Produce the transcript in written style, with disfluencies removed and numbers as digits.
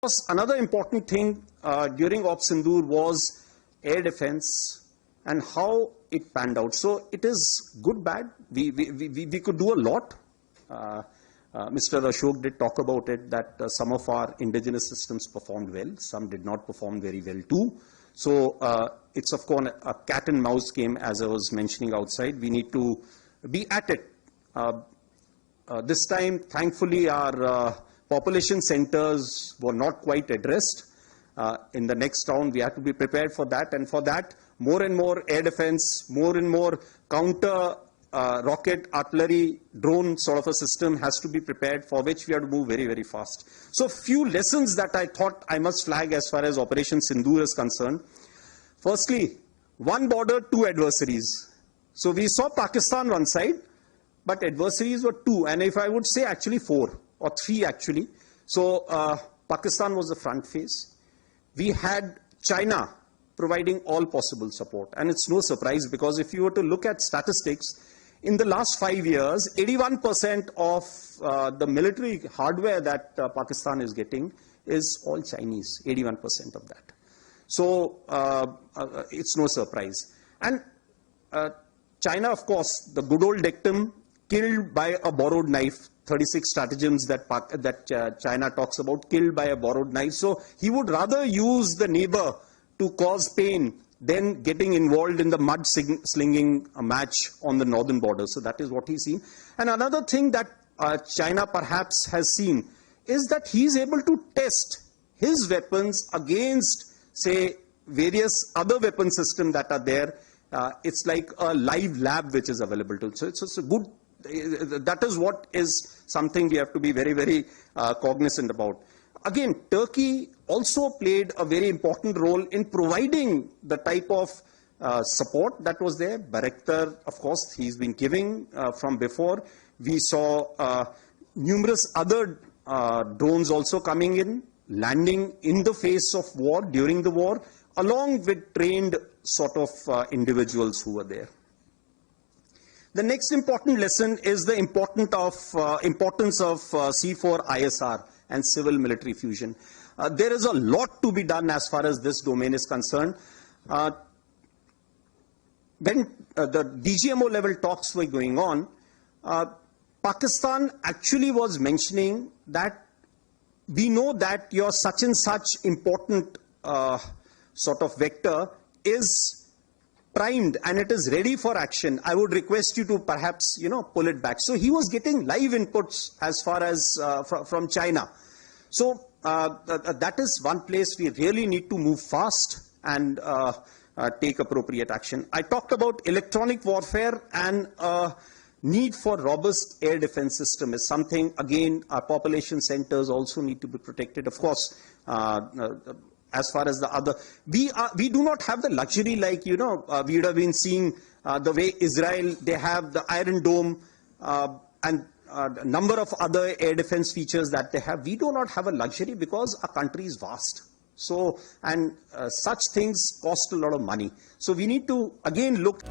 course, another important thing during Op Sindoor was air defense and how it panned out. So it is good, bad. We could do a lot. Mr. Ashok did talk about it, that some of our indigenous systems performed well, some did not perform very well too. So it's of course a cat and mouse game, as I was mentioning outside. We need to be at it. This time, thankfully, our population centers were not quite addressed. In the next round, we have to be prepared for that, and for that, more and more air defense, more and more counter rocket, artillery, drone sort of a system has to be prepared, for which we have to move very, very fast. So few lessons that I thought I must flag as far as Operation Sindoor is concerned. Firstly, one border, two adversaries. So we saw Pakistan one side, but adversaries were two, and if I would say actually four or three actually. So Pakistan was the front face. We had China providing all possible support, and it's no surprise, because if you were to look at statistics, in the last 5 years, 81% of the military hardware that Pakistan is getting is all Chinese, 81% of that. So it's no surprise. And China, of course, the good old dictum, killed by a borrowed knife, 36 stratagems that China talks about, killed by a borrowed knife. So he would rather use the neighbor to cause pain than getting involved in the mud slinging match on the northern border. So that is what he's seen. And another thing that China perhaps has seen is that he's able to test his weapons against, say, various other weapon systems that are there. It's like a live lab which is available to. So it's a good, that is what is something we have to be very, very cognizant about. Again, Turkey also played a very important role in providing the type of support that was there. Bayraktar, of course, he's been giving from before. We saw numerous other drones also coming in, landing in the face of war, during the war, along with trained sort of individuals who were there. The next important lesson is the importance of C4 ISR and civil military fusion. There is a lot to be done as far as this domain is concerned. When the DGMO level talks were going on, Pakistan actually was mentioning that we know that your such and such important sort of vector is primed and it is ready for action. I would request you to perhaps, pull it back. So he was getting live inputs as far as from China. So that is one place we really need to move fast and take appropriate action. I talked about electronic warfare, and need for robust air defense system is something, again, our population centers also need to be protected. Of course, as far as the other, we do not have the luxury, like, we would have been seeing the way Israel, they have the Iron Dome and a number of other air defense features that they have. We do not have a luxury because our country is vast. So, and such things cost a lot of money. So we need to again look